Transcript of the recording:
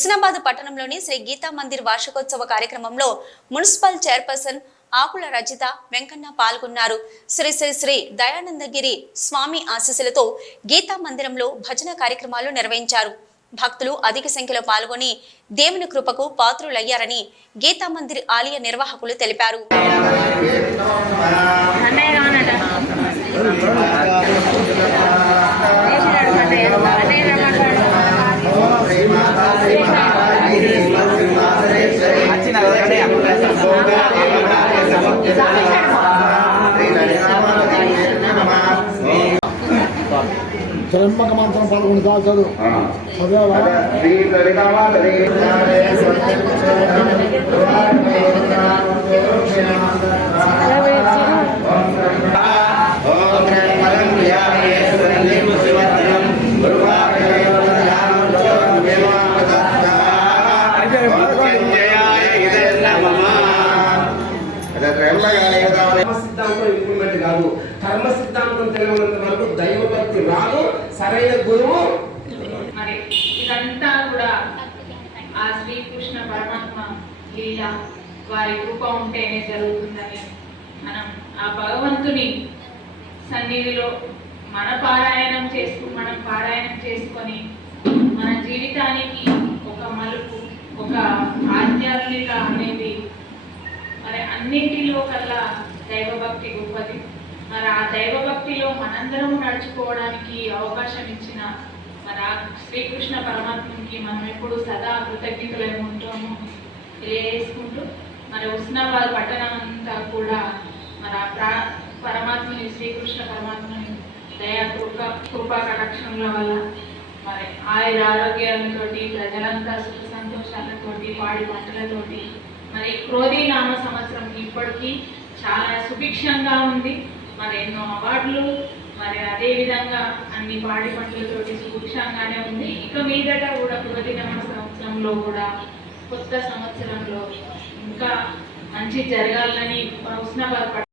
హుస్నాబాద్ పట్టణంలోని శ్రీ గీతా మందిర్ వార్షికోత్సవ కార్యక్రమంలో మున్సిపల్ చైర్పర్సన్ ఆకుల రజిత వెంకన్న పాల్గొన్నారు. శ్రీ శ్రీ శ్రీ దయానందగిరి స్వామి ఆశీస్సులతో గీతా మందిరంలో భజన కార్యక్రమాలు నిర్వహించారు. భక్తులు అధిక సంఖ్యలో పాల్గొని దేవుని కృపకు పాత్రులయ్యారని గీతా మందిర్ ఆలయ నిర్వాహకులు తెలిపారు. త్రయంబక మంత్రం పదకొండు సార్లు చదువు చదివావా సిద్ధాంతం ఇంప్లిమెంట్ కాదు. కర్మ సిద్ధాంతం తెలియనంత వరకు దైవభక్తి రాదు. సరైన గురువు మరి ఇదంతా కూడా ఆ శ్రీకృష్ణ పరమాత్మ లీల వారి కృప ఉంటేనే జరుగుతుందని మనం ఆ భగవంతుని సన్నిధిలో మన పారాయణం చేసుకు మనం పారాయణం చేసుకొని మన జీవితానికి ఒక మలుపు ఒక ఆధ్యాత్మిక దైవభక్తి గొప్పది. మరి ఆ దైవభక్తిలో మనందరము నడుచుకోవడానికి అవకాశం ఇచ్చిన మరి ఆ శ్రీకృష్ణ పరమాత్మకి మనం ఎప్పుడు సదా కృతజ్ఞతలై ఉంటాము. తెలియజేసుకుంటూ మరి ఉస్నాబాద్ పట్టణం అంతా కూడా మరి ఆ ప్రా పరమాత్మని శ్రీకృష్ణ పరమాత్మని దయా కృప కృపా కటాక్షముల వల్ల మరి ఆయుర ఆరోగ్యాలతోటి ప్రజలంతా సుఖ సంతోషాలతోటి పాడి పంటలతోటి మరి క్రోధీ నామ సంవత్సరం ఇప్పటికీ చాలా సుభిక్షంగా ఉంది. మరి ఎన్నో అవార్డులు మరి అదేవిధంగా అన్ని పాడి పంటలతోటి సుభిక్షంగానే ఉంది. ఇక మీదట కూడా క్రోధీ సంవత్సరంలో కూడా కొత్త సంవత్సరంలో ఇంకా మంచి జరగాలని ఉష్ణ